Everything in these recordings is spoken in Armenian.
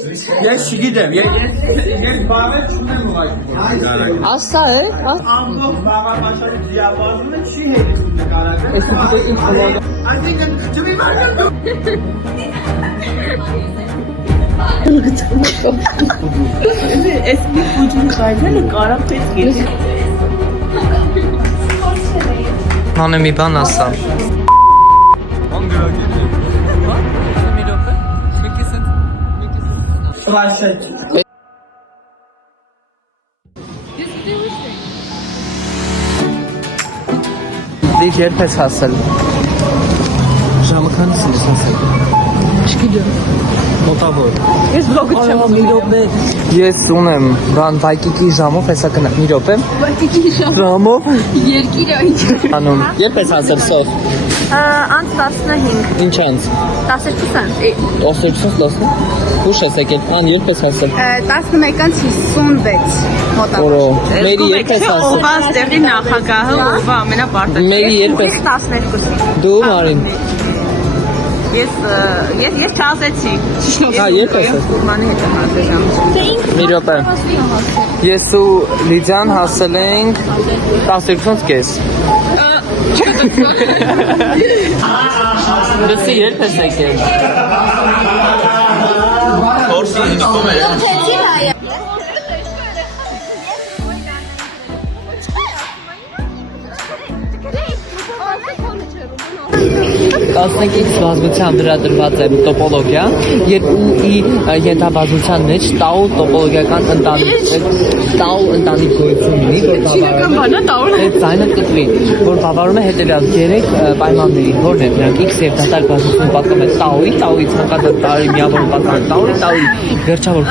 Ես չգիտեմ, ես բավեր չունեմ ուղղակի։ Ասա է, ամբողջ բաղամաշարի դիապազոնը չի հետիքում նկարագրել։ Ես ուղղակի ինձ խորհուրդ Այսինքն ջվի մարգան։ Ես մի փոջին խայլելը կարամ տեսքես։ մանե մի բան ասա։ Ֆլաշետ։ Դիք երբ ես հասել։ Ժամը քանից ես հասել։ Չգիտեմ։ Մոտավոր։ Ես վլոգը չեմ մի րոպե։ Ես ունեմ բան վայկիկի ժամով հեսա կնա։ Մի րոպե։ Վայկիկի ժամով երկիրը ինչ։ անում։ Երբ ես հասել սով։ Անց 15։ Ինչ անց։ 12-ան։ 12-10։ Ուշ ես եկել։ Ան երբ ես հասել։ 11-ից 56 մոտավոր։ Որո։ Մերի երբ ես հասել։ Ովա ստեղի նախագահը, ովա ամենապարտը։ Մերի երբ ես։ 12-ին։ Դու Մարին։ Ես չասեցի։ Հա, երբ ես հասել։ Ուրմանի հետ եմ ասել։ Մի րոպե։ Ես ու Լիդիան հասել ենք 12:30։ Դեսի երբ ես եկել։ Խորսի նշում է։ Թեցի հայ։ 11x բազմության վրա դրված է տոպոլոգիա, երկուի ենթաբաժնության մեջ տաու տոպոլոգիական ընտանիք գոյություն ունի, որ ձայնը կտրի, որ բավարարում է հետևյալ 3 պայմանների, որն է նրանք x եւ դատարկ բազմություն պատկանում է տաուից հակադատարի միավոր պատկանում տաուի վերջավոր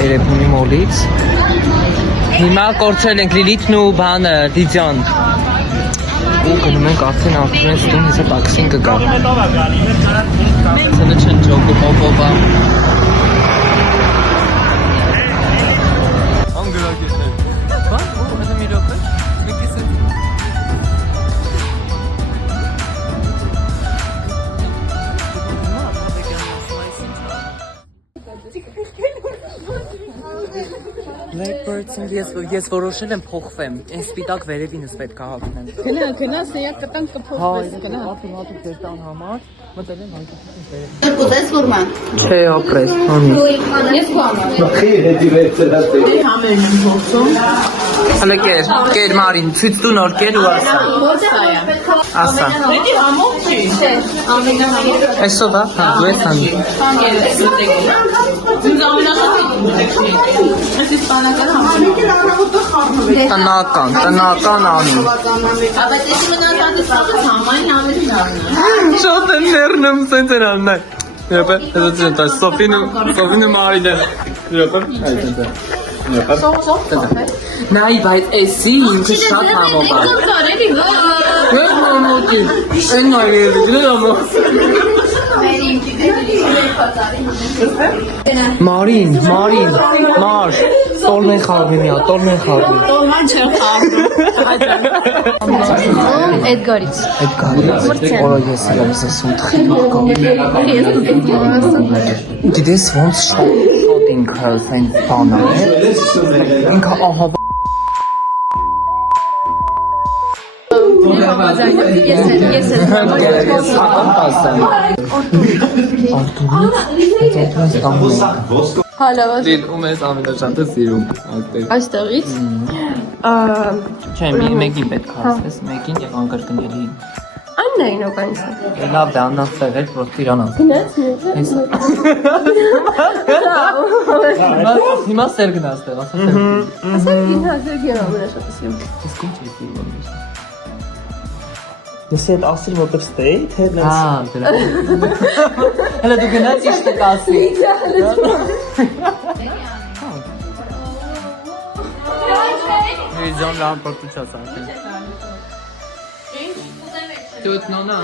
երևունի մոլից հիմա կորցրել ենք Լիլիթն ու բանը Լիդիան ու գնում ենք արդեն արդեն ստուն հեսա տաքսին կգա ցելը չնջոք ու պոպոպա անգրագետներ բան ու հədə մի րոպե մեկիս է Blackbirds-ին ես որոշել եմ փոխվեմ, այն սպիտակ վերևինս պետք է հագնեմ։ Գնա, սեյակ կտանք կփոխվես, գնա։ Հատուկ դեր տան համար մտել եմ հայկական վերև։ Կուտես ֆորման։ Չէ, ապրես, հանի։ Ես կողմը։ Համերն եմ փոխում։ Հələ կեր Մարին, ցույց տու նոր կեր ու ասա։ Ասա։ Դե համով չի։ Այսով է, հա, դու ես անի։ Ինձ ամենաշատը Ես իսպանական Տնական անի։ Բայց ես մնացածը սաղը համայն համերին արնա։ Շատ են ներնում, սենց են անում։ Եպե, հեզա ծեն տաշ, Սոֆին ու Մարին են։ Եպե, այդենց է։ Նայ, բայց էսի ինքը շատ համով է։ Ես մամոքի, են նայրել, գնել ամով։ Մարին, Մար, տոլմեն խաղվի միա, տոլմեն խաղվի։ Տոլման չեմ խաղում։ Էդգարից։ Որը ես էլ եմ ասում թխիլ Գիտես ոնց շատ ինքը սենց բան է ինքը ահա Ես Հալավաս Դին ում ես ամենաշատը սիրում այստեղից Չէ, մեկին պետք է ասես, մեկին և անկրկնելի Աննային օկանցը Լավ դա աննաստեղ էր, պրոստ իրանաց Հիմա սեր գնաստեղ, ասա սեր Ասա ինհա զերգեն ամենաշատը սիրում Ես կում չի սիրում Ես հետ ասիլ որտև ստեի, թե Հա, դրա Հələ դու գնաց իշտը կասի Հիզոն լավ պրտուչաս արդեն Դուտ նոնա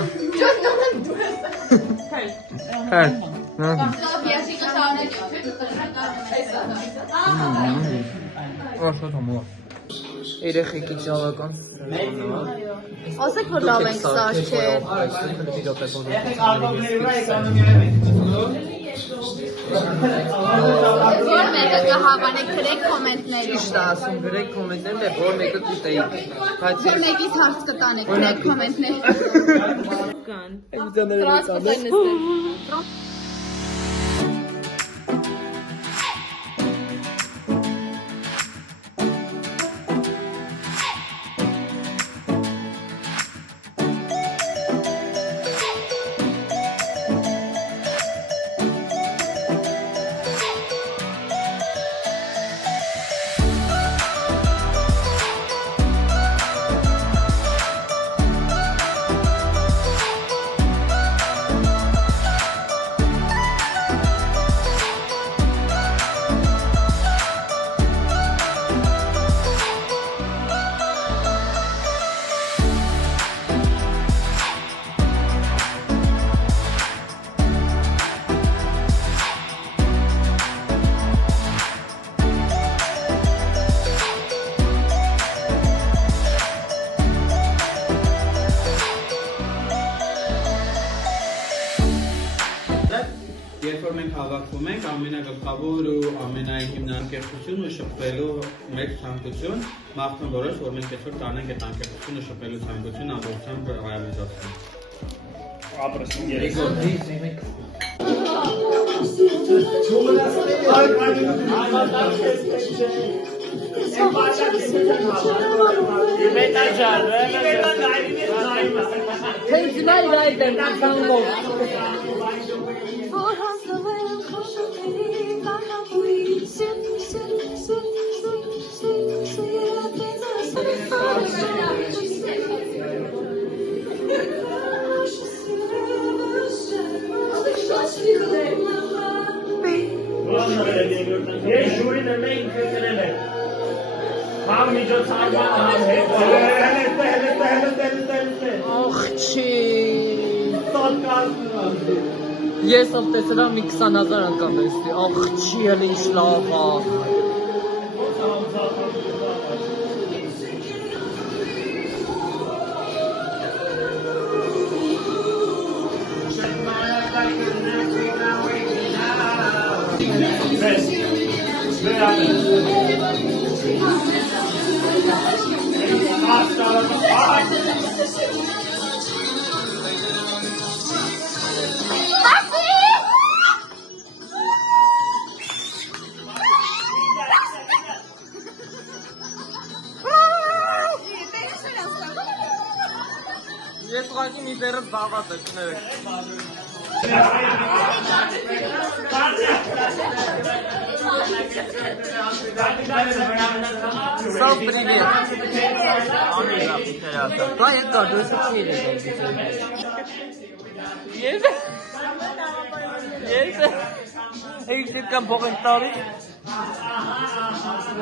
Հեր Աշոտ հոմոր Երեխեքի ճավական Ասեք, որ լավ ենք սարքել Որ մեկը կհավանեք գրեք կոմենտներում։ Ճիշտ ասում, գրեք կոմենտներում, դե որ մեկը դիտեիք։ Բայց Որ մեկից հարց կտանեք գրեք կոմենտներում։ Երբ որ մենք հավաքվում ենք, ամենագլխավոր ու ամենահիմնանկերությունը շփվելու մեծ ցանկություն, մաղթում որոշ, որ մենք այսօր տանենք այդ անկերությունը շփվելու ցանկություն ամբողջությամբ ռեալիզացնենք։ Ապրեսին երեք։ Ես ժուրին եմ ինքնտրել եմ, համ միջոցառման, համ հետ, Աղջի Ես ով տեսել եմ մի 20,000 անգամ էստի, աղջի էլ ինչ լավ է Ես ուղղակի մի դերս զբաղված եմ, կներեք Սավ պրիվետ Դա ետ կար, դու եսը չի Ես Էիք շիտ կան բող ենք տարի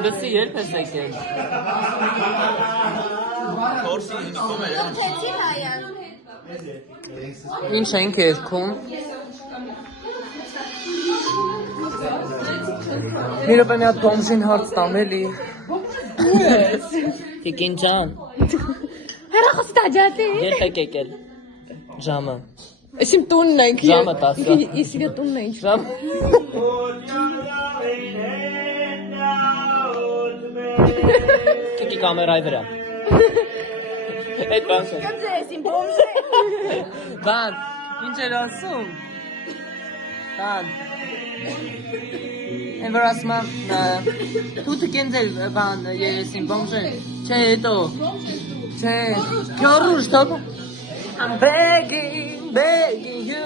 Դսի երբ ես եկել Խորսի հնիկում էր Ինչ ենք երկում Միրը բենի այդ բոմժին հարց տամ էլի Տիկին ջան Հեռախոս տաջատի Երբ եք եկել Ժամը Եսիմ տունն ենք Ժամը 10 Իսիգը տունն ենք Ժամ Կիկի կամերայի վրա Այդ բան շոք Եսիմ բոմժը Բան, ինչ էր ասում Բան Են որ ասում եմ Դու թկենց էլ բան երեսին բոմժեն Չէ հետո Չէ Քյորուշ թոք I'm begging you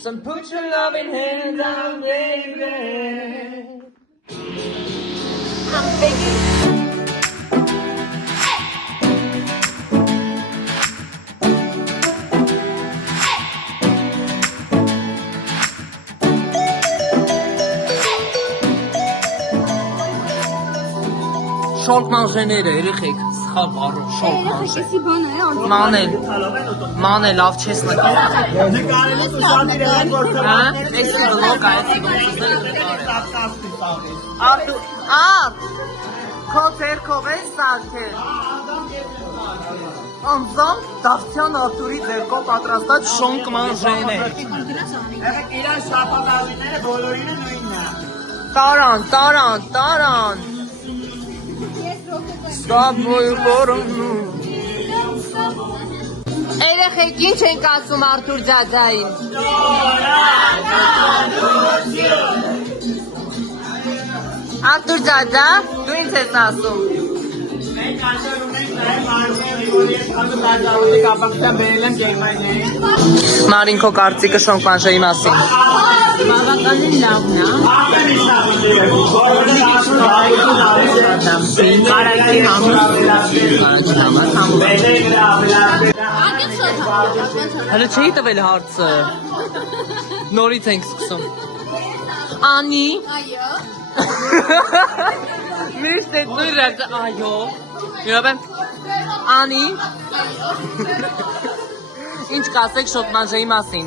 So put your loving hand down baby I'm begging Շորտ մանխեները, երեխեք, սխալ բառով, շորտ մանխե Մանե, լավ չես նկար Նկարելիս ու շանդիր են գործողատներ Էսի բլոգ այեցի Ար, քո թերքով ես սարքել Անձամ Դավթյան Արտուրի ձերքով պատրաստած շոնք մանժեն է։ իրան շապատազիները բոլորինը նույնն է։ Տարան։ Երեխեք ինչ ենք ասում Արտուր ձաձային։ Արտուր ձաձա, դու ինչ ես ասում։ Մենք ասում ենք նաև մարմինը ռիվոլիես հանդու դարձավոտի կապակցության բերել են գերմանիային։ Մարին քո կարծիքը շոնք մանժեի մասին։ Բավականին լավն է։ Արդեն իսկ Կարակի Հələ չէի տվել հարցը։ Նորից ենք սկսում։ Անի։ Այո։ Միշտ այդ նույն ռեակցիա այո։ Յուրաբեմ Անի։ Ինչ կասեք շոկ մանժեի մասին։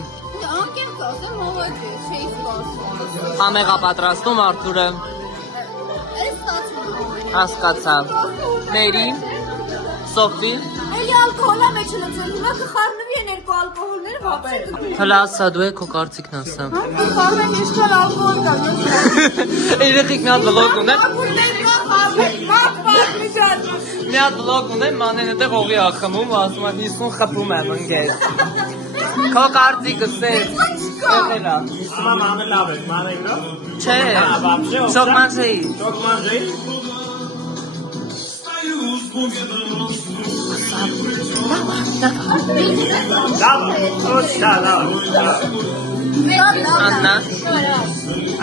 Անկեմ կասեմ հողոքի, չէի սպասում։ Համեղա պատրաստում Արտուրը։ Այս ստացվում։ Հասկացա։ Մերի, Սոֆի, Էլի ալկոհոլա մեջ լցել, հիմա կխառնվի են երկու ալկոհոլները վապել։ հլա ասա դու է քո կարծիքն ասա։ Կխառնեն իշտալ ալկոհոլ կա։ Երեխեք մի հատ վլոգ ունեն։ Մակ, Մի հատ վլոգ ունեն, մանեն հետեղ հողի ախմում, ասում են 50 խփում եմ ընկեր։ Քո կարծիքը սեր։ Եղելա։ Հիմա մանը լավ է, մանը լավ։ Չէ։ Շոկ մանժեի։ Շոկ մանժեի։ Լավ։ Աննա։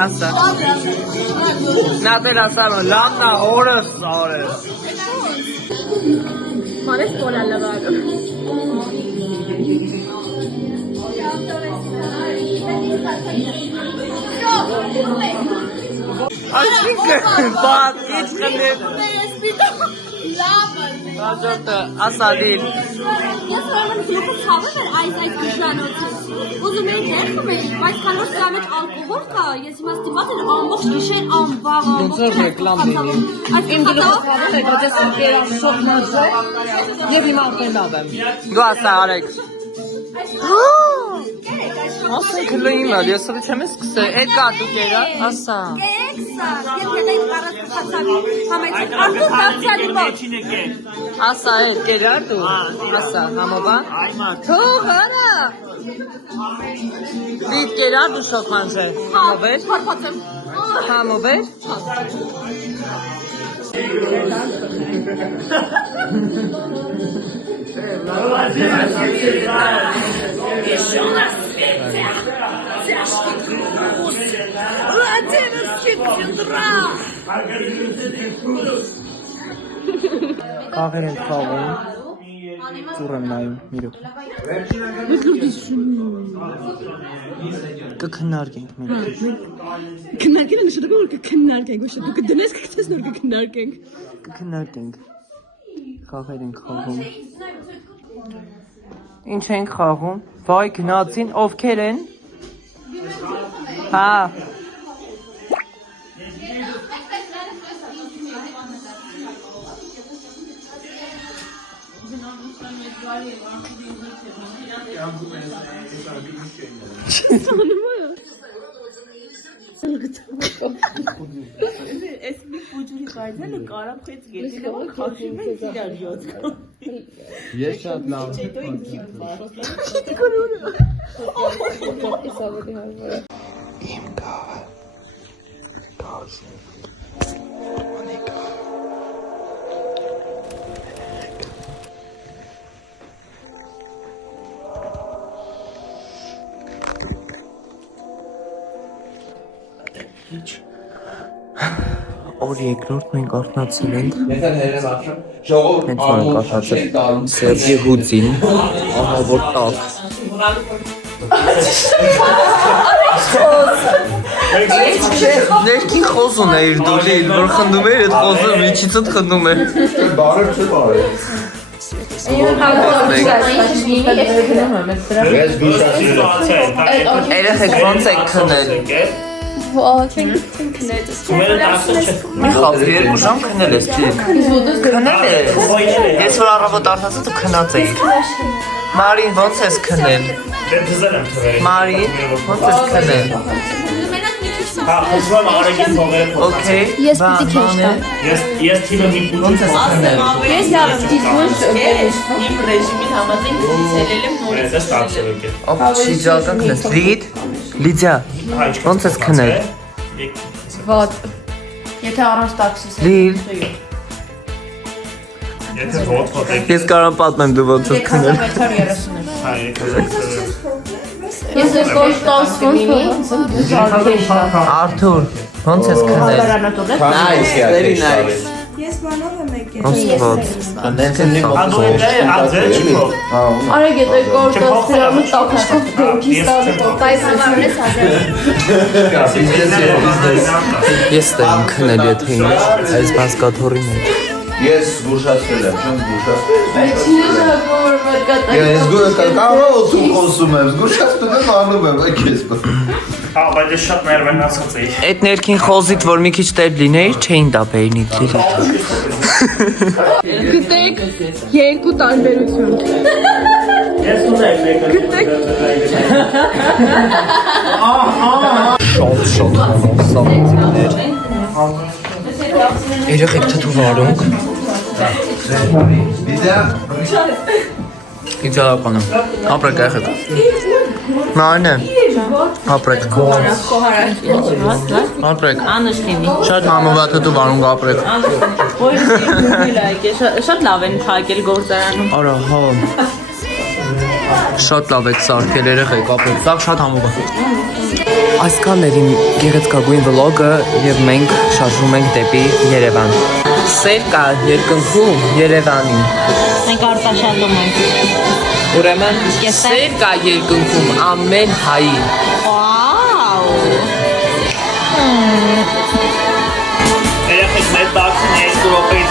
Ասա։ Նա դեր ասա լավնա օրս օրս։ Մարես կոլալը վարում։ Այսինքն բաց ինչ կնեմ։ Հաջորդը ասադիլ։ Ես որոն գլուխը ցավում էր այս գիշանոցից։ Ուզում էի ներխում էի, բայց քան որ սրա մեջ ալկոհոլ կա, ես հիմա ստիպված եմ ամբողջ գիշեր անվաղ Ոնց էր ռեկլամ լինի։ Իմ գլուխը ցավում է, բայց ես ընկերան շոկ մանժե եւ հիմա արդեն լավ եմ։ Դու ասա արեք։ Ասենք լույնա, ես հələ չեմ սկսել։ Այդ կա դու կերա, ասա։ Կեքսա, եւ հետո իմ առած կխացավի, համեցիկ, արդու դարձյալի մոտ։ Ասա այդ կերար դու, ասա, համոբա։ Թող արա։ Դիտ կերար դու շոկ մանժե, համոբեր։ Հարփացեմ։ Համոբեր։ Կաղեր են խաղում, ծուր եմ նայում, միրուկ։ Կքննարկենք մենք։ Քննարկել են նշանակում որ կքննարկենք, ոչ թե դու կդնես կգցես նոր կքննարկենք։ Կքննարկենք։ Խաղեր ենք խաղում։ Ինչ ենք խաղում։ Վայ գնացին, ովքեր են։ Հա։ Ես մի փոջուրի կարդալը կարամ խեց գետի լավ քաշում են իրար յոթ։ Ես շատ լավ։ Իմ կավը։ Կազը։ Անիկա։ Օր երկրորդ մենք արթնացել ենք։ Հենց մենք արթնացել Սերգի հուծին, ահավոր տավ։ Ներքին խոզ ունեիր դու լիլ, որ խնդում էր այդ խոզը միջիցդ խնդում էր։ Բարև չէ բարև։ Երեխեք ոնց եք քնել։ Թումելը տաքսը չէ։ Միխալ, 2 ժամ քնել ես, չի։ Քնել ես։ Ես որ առավոտ արդացած ու քնած էի։ Մարին, ոնց ես քնել։ Դե դզել եմ թվերի։ Մարին, ոնց ես քնել։ Հա, խոսում արագին փողերը փոխած։ Okay։ Ես պիտի քեզ տամ։ Ես թիմը մի Ոնց ես քնել։ Ես լավ դիզոն իմ ռեժիմին համաձայն ցելել եմ նորից։ Դա ստացել եկել։ Ո՞վ չի ջական քնես։ Լիդիա, Հա, ինչ ոնց ես քնել։ Ված։ Եթե առանց տաքսիս Լիլ, Եթե ոտ ես կարամ պատմեմ դու ոնց ես քնել։ 630 Հա, եկել։ Ես կոստոս ոնց Արթուր, ոնց ես քնել։ Very nice. Ոնց ոնց։ Ադու է ադզել չի փող։ Արեք եթե կոստոս դրամը տաքաշկով դեպքի ստավը տայս համարնես Ես ստեմ քնել եթե ինչ, այս բասկաթորի մեջ։ Ես զգուշացրել եմ, չեմ զգուշացրել։ Ես Ես գույքով խոսում եմ, զգուշացնում եմ, անում եմ, այքես։ Հա, բայց ես շատ ներվենացած էի։ Այդ ներքին խոզիդ որ մի քիչ տեր լինեի, չէին դա բերնի լիլի։ Գտեք երկու տարբերություն։ Ես ունեմ մեկը։ Շատ սավետիկներ։ Երեխեք թթու վարունք։ Վիդեա։ Իդեալական է։ Ապրեք երեխեք։ Նայնե։ Ապրեք։ Ապրեք։ Անշտինի։ Շատ համովա թթու վարունք ապրեք։ Ոյ շատ լավ են փակել գործարանում։ Արա, հա։ Շատ լավ եք սարքել երեխեք, ապրեք։ Դա շատ համովա։ Այսքան էր իմ գեղեցկագույն վլոգը եւ մենք շարժվում ենք դեպի Երևան։ Սեր կա երկնքում Երևանին։ Մենք արտաշատում ենք։ Ուրեմն սեր կա երկնքում ամեն հայի։ Վաու։ Երեխեք մեր տաքսին 2 րոպեի